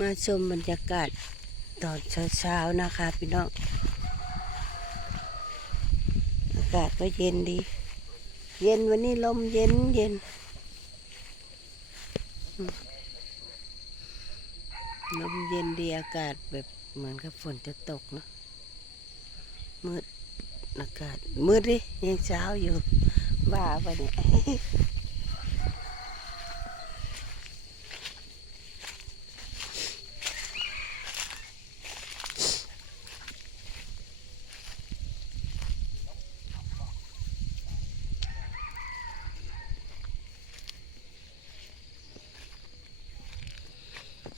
มาชมบรรยากาศตอนเช้าๆนะคะพี่น้อง อากาศก็เย็นดี เย็นวันนี้ลมเย็นเย็นลมเย็นดีอากาศแบบเหมือนกับฝนจะตกเนอะมืดอากาศมืดดิยังเช้าอยู่บ้าไปเนี่ย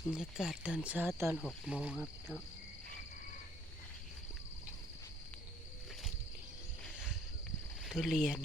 รรยากาศตอนเช้าตอนหกโมงครับเนาะทุเรียน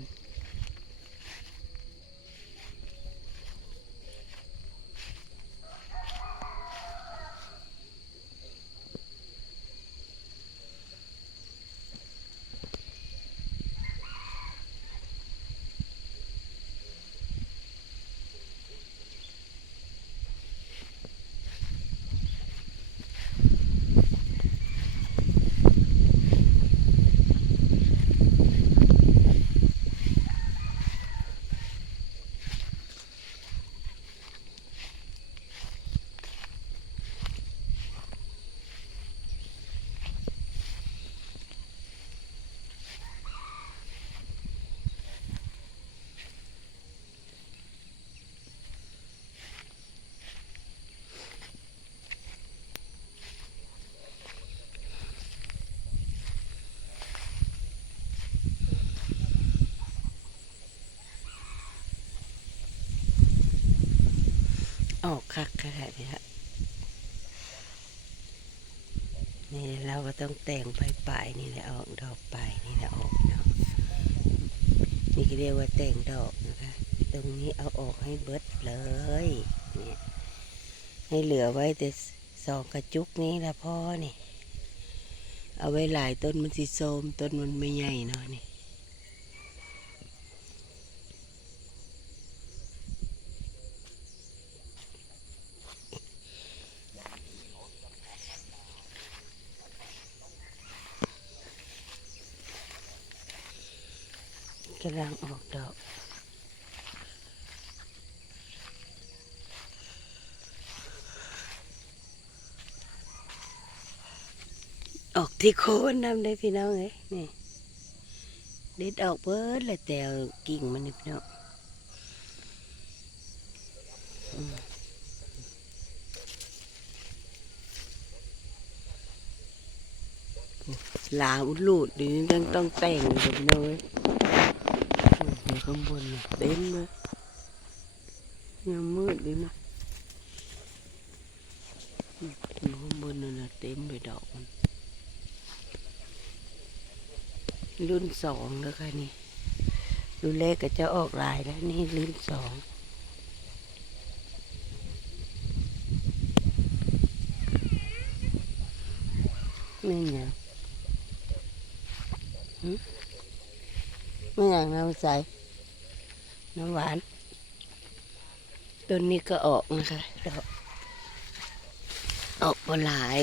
ออกคักขนาดนี้ฮะนี่เราก็ต้องแต่งปปลายนี่แหละออกดอกปลายนี่แหละออกเนาะนี่ก็เรียกว่าแต่งดอกนะคะ ตรงนี้เอาออกให้เบิดเลยเนี่ยให้เหลือไว้แต่สองกระจุกนี้ละพ่อนี่ เอาไว้หลายต้นมันสิโทรมต้นมันไม่ใหญ่เนาะนี่ กำลังออกดอกออกที่โคนนำได้พี่น้องเอ้ยนี่เด็ดออกเบิดเลยแต่กิ่งมันนี่พี่น้องลาอุดลูดดี๋ยวนี้ต้องต้องแต่งอยู่พี่น้องเอ้ย อยู่ข้างบนน่ะเต็มเลยยังมืดดีนะอยู่ข้างบนนั่นนะเต็มไปดอกมันรุ่นสองแล้วค่ะนี่รุ่นแรกก็จะออกลายแล้วนี่รุ่นสองไม่หยังหึไม่หยังน้ำใส น้ำหวานต้นนี้ก็ออกนะคะดอกออกมาหลาย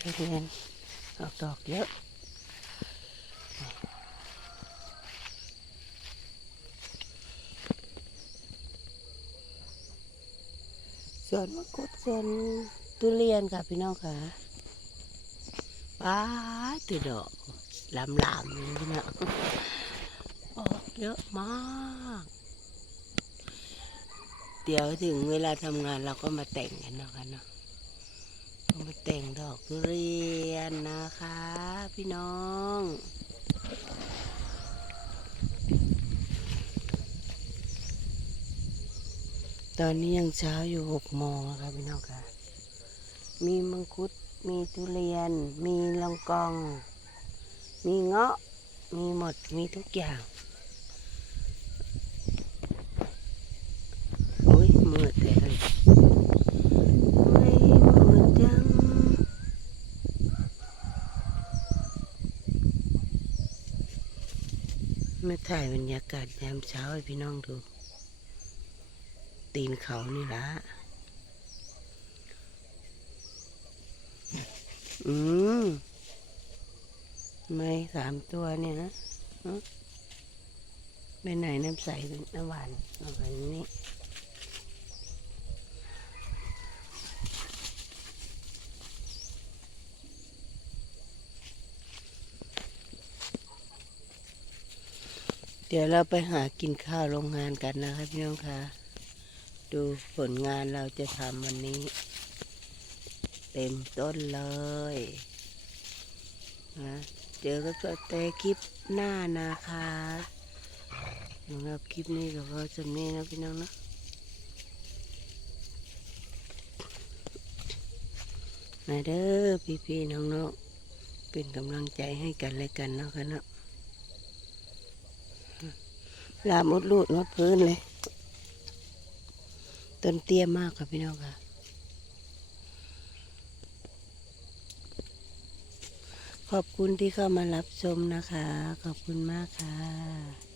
เรียนออกดอกเยอะสวนมะกุดสวนทุเรียนค่ะพี่น้องค่ะป้าตัวดอก ลำลำนี่นะออกเยอะมาก เดี๋ยวถึงเวลาทำงานเราก็มาแต่งกันนะกันเนาะก็มาแต่งดอกทุเรียนนะคะ พี่น้องตอนนี้ยังเช้าอยู่หกโมงนะคะพี่น้องค่ะ มีมังคุด มีทุเรียน มีลองกอง มีเงาะ มีหมด มีทุกอย่างโอ้ยมืดเลยไม่มืดจังมาถ่ายบรรยากาศยามเช้าให้พี่น้องดู ตีนเขานี่ละอืม ไม่สามตัวเนี่ยนะฮะไปไหนน้ำใสนน้ำหวานน้ำหวานนี่เดี๋ยวเราไปหากินข้าวโรงงานกันนะคะพี่น้องคะดูผลงานเราจะทำวันนี้ เต็มต้นเลยนะ เจอก็ตัวแต่คลิปหน้านะคะสำหรับคลิปนี้ก็พอสำนี้นะพี่น้องนะมาเด้อพี่ๆน้องๆเป็นกำลังใจให้กันและกันเนาะค่ะเนาะลามอุดรูดมาพื้นเลย ต้นเตี้ยมากค่ะพี่น้องค่ะ ขอบคุณที่เข้ามารับชมนะคะ ขอบคุณมากค่ะ